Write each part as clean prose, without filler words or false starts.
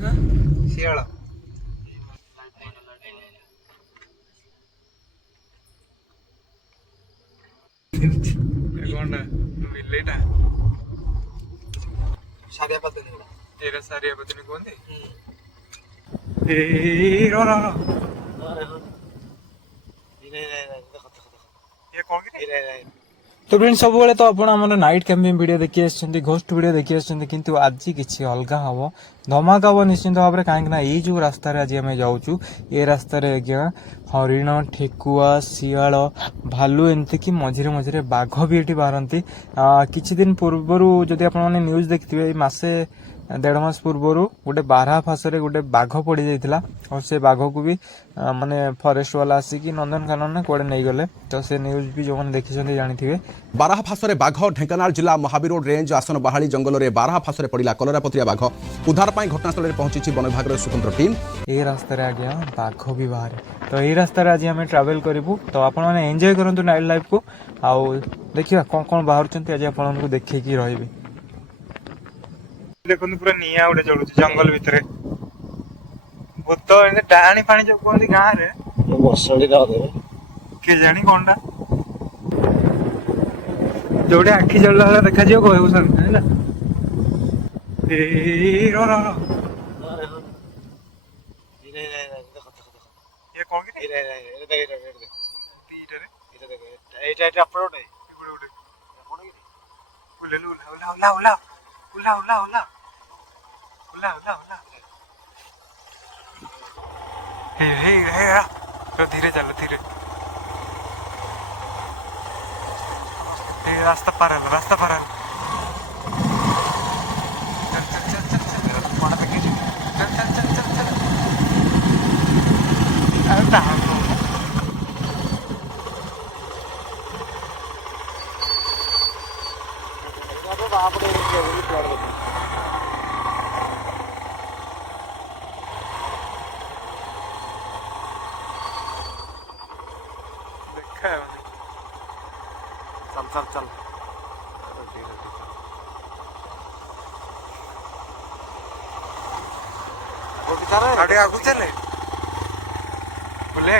ଶିଆଳ କଣଟା ବିଲେଇଟା ସାରିଆ ପାତନି ଏରା ସାରିଆ ପାତନି କୁହନ୍ତି। तो फ्रेंड सब तो आप नाइट कैंपिंग वीडियो देखी आसछन्ती घोस्ट वीडियो देखी आसछन्ती किंतु आज किसी अलग हम धमाका हम निश्चिंत भाव में कहीं ये जो रास्तार आज आम जाऊँ ये रास्तार आज्ञा हरिण ठेकुआ शियाल भालू एमती कि मझे मझे बाघ भी ये बाहरती किछि दिन पूर्वर जदि आप न्यूज देखिए मसे 1.5 मास पूर्वर गोटे बारहा फासरे गोटे बाघ पड़ जाता और से बाघ को भी माने फॉरेस्ट वाला आसिक नंदनकानन ने कड़े नहीं गले तो से न्यूज भी जो मैंने देखी जानी बारहा फासरे बाघ ढेंकानाल जिला महावीर रोड रेंज आसन बाहाली जंगल में बारहा फासरे पड़ा कलरापत्रिया बाघ उद्धार पर घटनास्थल में पहुंची वन विभाग स्वतंत्र टीम ये रास्तार आज्ञा बाघ भी बाहर तो ये रास्तार आज आम ट्रावेल करूँ तो आप एंजॉय करूँ नाइट लाइफ को आउ देखिए कौन कौन बाहर आज आपको देखिए रही देखो पूरा निआ गोटे चलुच जंगल भितर भूत डाणी फाणी जो कहते गाँव में किए जानी कौनटा जोटे आखि जल्ला वाला देखा कह धीरे चलो धीरे रास्ता पार रास्ता पार चल चल चल चल चल चल चल चल चल चल चल चल चल आगू चले बुले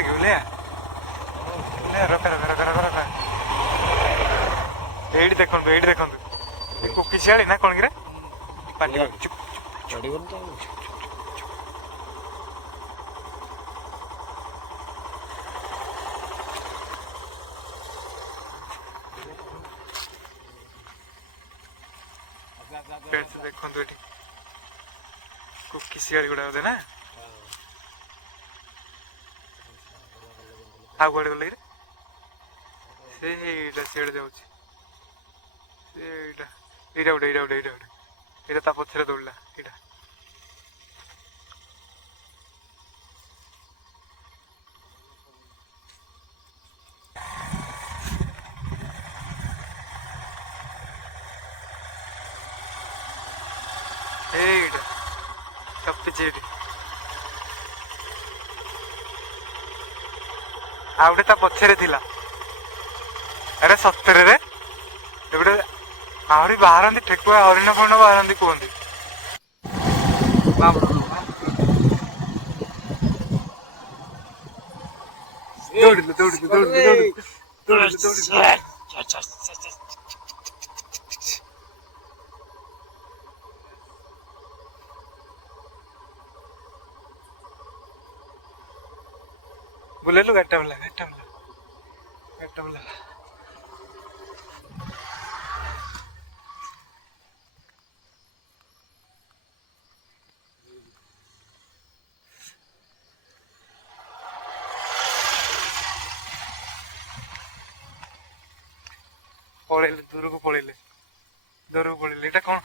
एडी देखो कुकी शियाली ना कौन कि देखो कुकी शियाली गुड़ा बोधे ना आउ कड़े गले सीआड़े जाऊँ गोटे पछरे दौड़ा एटा कपिचे आउटे ता पछरे थिला अरे सतरे रे एबडे आहरी बाहरंती ठेकुआ हरिण फण बाहरंती कहंती बोले लो गट्टा बोला पलैले दूर को पलैले एटा कौन